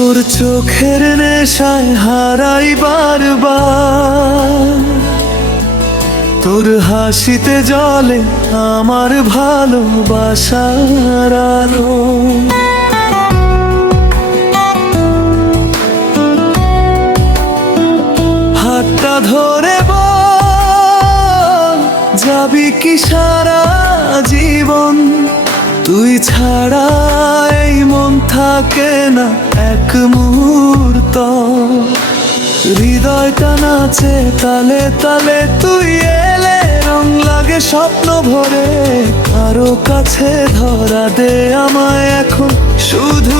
তোর চোখের নেশায় হারাই বারবার, তোর হাসিতে জ্বলে আমার ভালোবাসার আলো। হাতটা ধরে বল, যাবি কি সারা জীবন? তুই ছাড়া এই মন থাকে না এক মুহূর্ত। হৃদয়টা নাচে তালে তালে, তুই এলে রং লাগে স্বপ্ন ভরে। কারো কাছে ধরা দে আমায় এখন, শুধু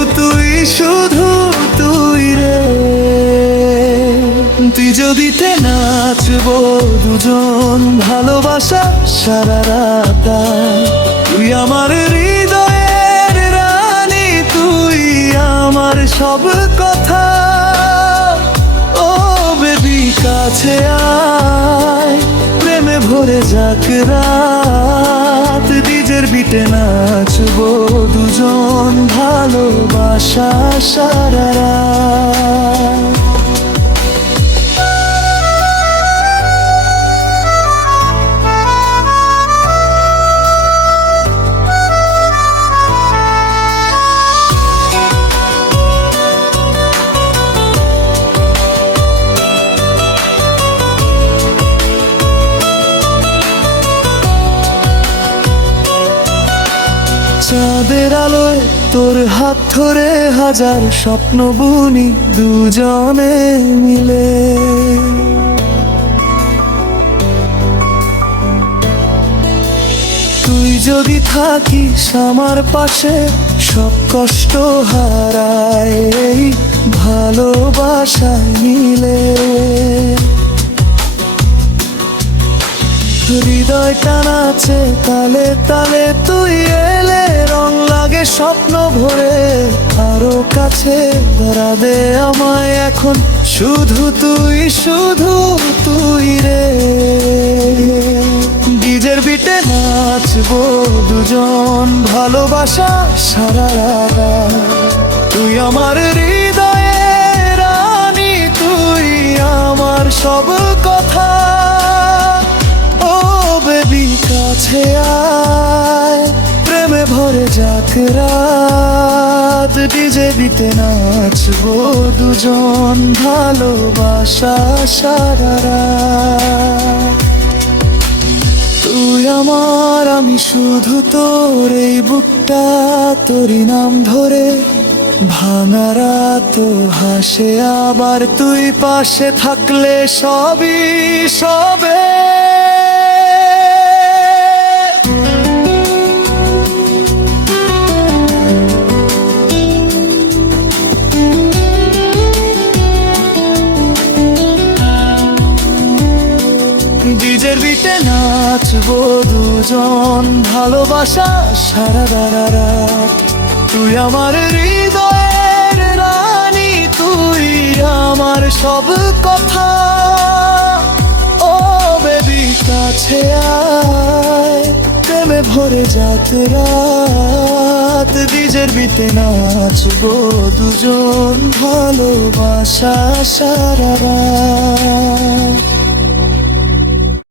তুই রে। তুই যদিতে নাচবো দুজন, ভালোবাসা সারা রাত। তুই আমার হৃদয়ের রানী, তুই আমার সব কথা। ও বেবি কাছে আয়, প্রেমে ভরে যাক রাত। ডিজের বিটে নাচবো দুজন, ভালোবাসা সারা রাত। চাঁদের আলোয় তোর হাত ধরে হাজার স্বপ্ন বুনি দুজনে মিলে। তুই যদি থাকিস আমার পাশে, সব কষ্ট হারায় এই ভালোবাসায় মিলে। হৃদয়টা নাচে তালে তালে, তুই এলে রং লাগে স্বপ্ন ভরে। আরো কাছে ধরা দে আমায় এখন, শুধু তুই রে। ডিজের বিটে নাচবো দুজন, ভালোবাসা সারা রাত। তুই আমার হৃদয়ের রানী, তুই আমার সব কথা। কাছে আয়, প্রেমে ভরে যাক রাত। ডিজে দিতে নাচবো দুজন, ভালোবাসা সারা রাত। তুই আমার, আমি শুধু তোর, এই বুকটা তোরই নাম ধরে। ভাঙা রাত হাসে আবার, তুই পাশে থাকলে সবই সবে। ডিজের বিটে নাচবো দুজন, ভালোবাসা সারা রাত। তুই আমার হৃদয়ের রানী, তুই আমার সব কথা। ও বেবি কাছে আয়, প্রেমে ভরে যাক রাত। ডিজের বিটে নাচবো দুজন, ভালোবাসা সারা রাত।